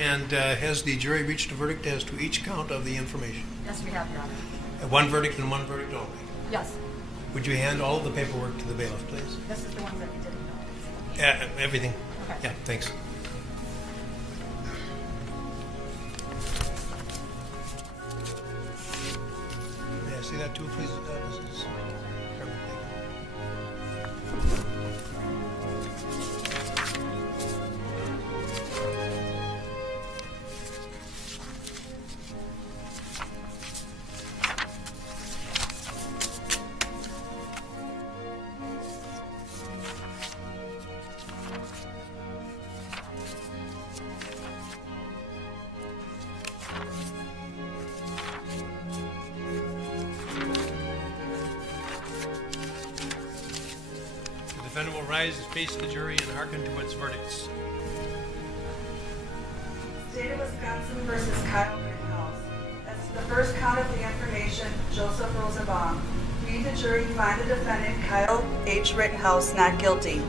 and has the jury reached a verdict as to each count of the information? Yes, we have, Your Honor. One verdict and one verdict only. Yes. Would you hand all of the paperwork to the bailiff, please? This is the ones that you didn't know. Yeah, everything. Okay. Yeah, thanks. May I see that too, please, Mrs. Carmen? The defendant will rise and face the jury and hearken to its verdicts. State of Wisconsin versus Kyle Rittenhouse. As to the first count of the information, Joseph Rosenbaum. We, the jury, find the defendant Kyle H. Rittenhouse not guilty.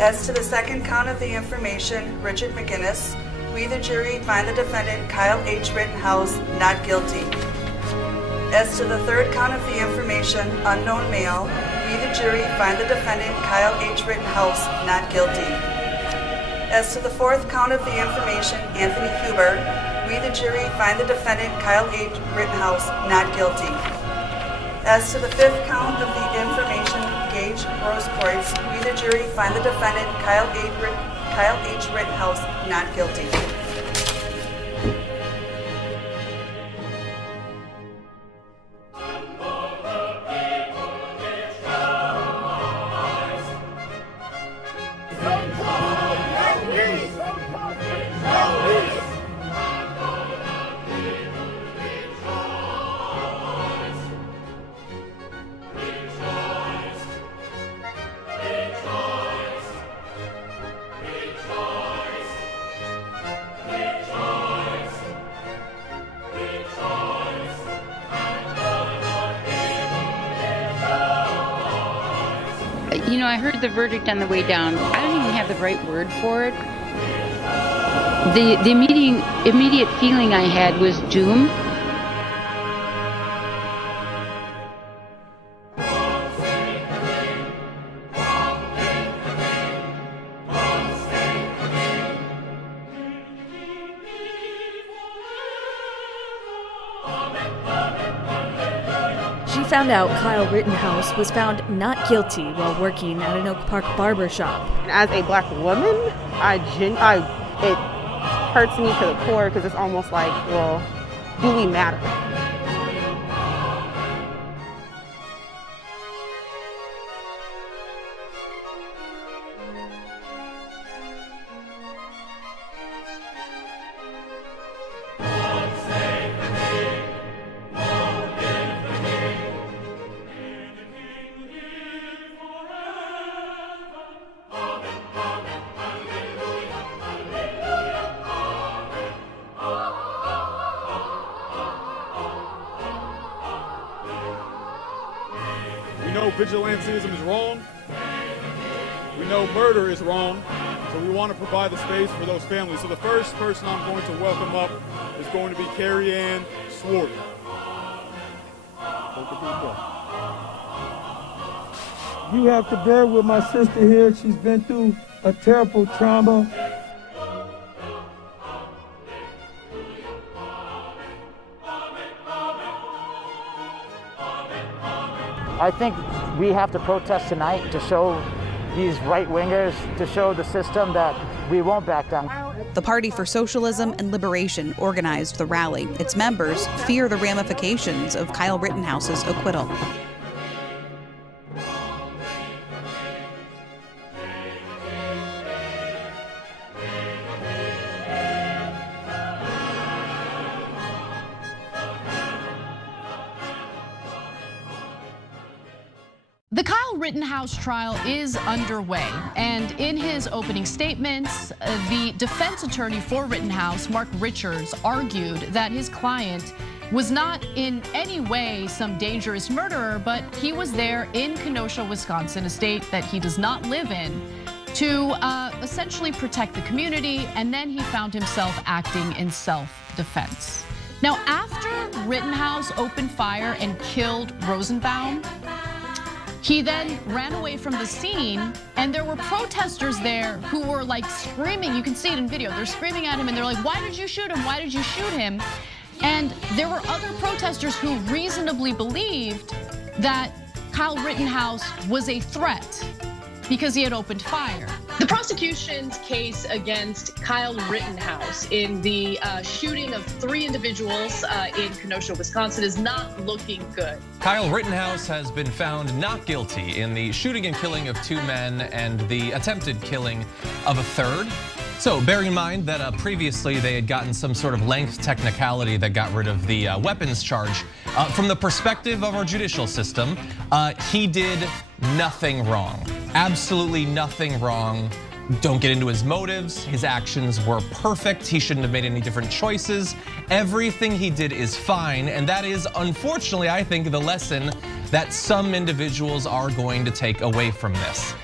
As to the second count of the information, Richard McGinnis. We, the jury, find the defendant Kyle H. Rittenhouse not guilty. As to the third count of the information, unknown male. We, the jury, find the defendant Kyle H. Rittenhouse not guilty. As to the fourth count of the information, Anthony Huber, we, the jury, find the defendant Kyle H. Rittenhouse not guilty. As to the fifth count of the information, Gage Rosekreutz, we, the jury, find the defendant Kyle H. Rittenhouse not guilty. You know, I heard the verdict on the way down. I don't even have the right word for it. The immediate feeling I had was doom. She found out Kyle Rittenhouse was found not guilty while working at an Oak Park barber shop. As a black woman, it hurts me to the core because it's almost like, well, do we matter? We know vigilantism is wrong. We know murder is wrong. So we want to provide the space for those families. So the first person I'm going to welcome up is going to be Carrie Ann Swart. You have to bear with my sister here. She's been through a terrible trauma. I think we have to protest tonight to show these right-wingers, to show the system that we won't back down. The Party for Socialism and Liberation organized the rally. Its members fear the ramifications of Kyle Rittenhouse's acquittal. The Kyle Rittenhouse trial is underway, and in his opening statements, the defense attorney for Rittenhouse, Mark Richards, argued that his client was not in any way some dangerous murderer, but he was there in Kenosha, Wisconsin, a state that he does not live in, to essentially protect the community, and then he found himself acting in self-defense. Now, after Rittenhouse opened fire and killed Rosenbaum, he then ran away from the scene, and there were protesters there who were like screaming. You can see it in video. They're screaming at him, and they're like, "Why did you shoot him? Why did you shoot him?" And there were other protesters who reasonably believed that Kyle Rittenhouse was a threat because he had opened fire. The prosecution's case against Kyle Rittenhouse in the shooting of 3 individuals in Kenosha, Wisconsin is not looking good. Kyle Rittenhouse has been found not guilty in the shooting and killing of 2 men and the attempted killing of a 3rd. So bearing in mind that previously they had gotten some sort of length technicality that got rid of the weapons charge, from the perspective of our judicial system, he did nothing wrong. Absolutely nothing wrong. Don't get into his motives. His actions were perfect. He shouldn't have made any different choices. Everything he did is fine. And that is, unfortunately, I think, the lesson that some individuals are going to take away from this.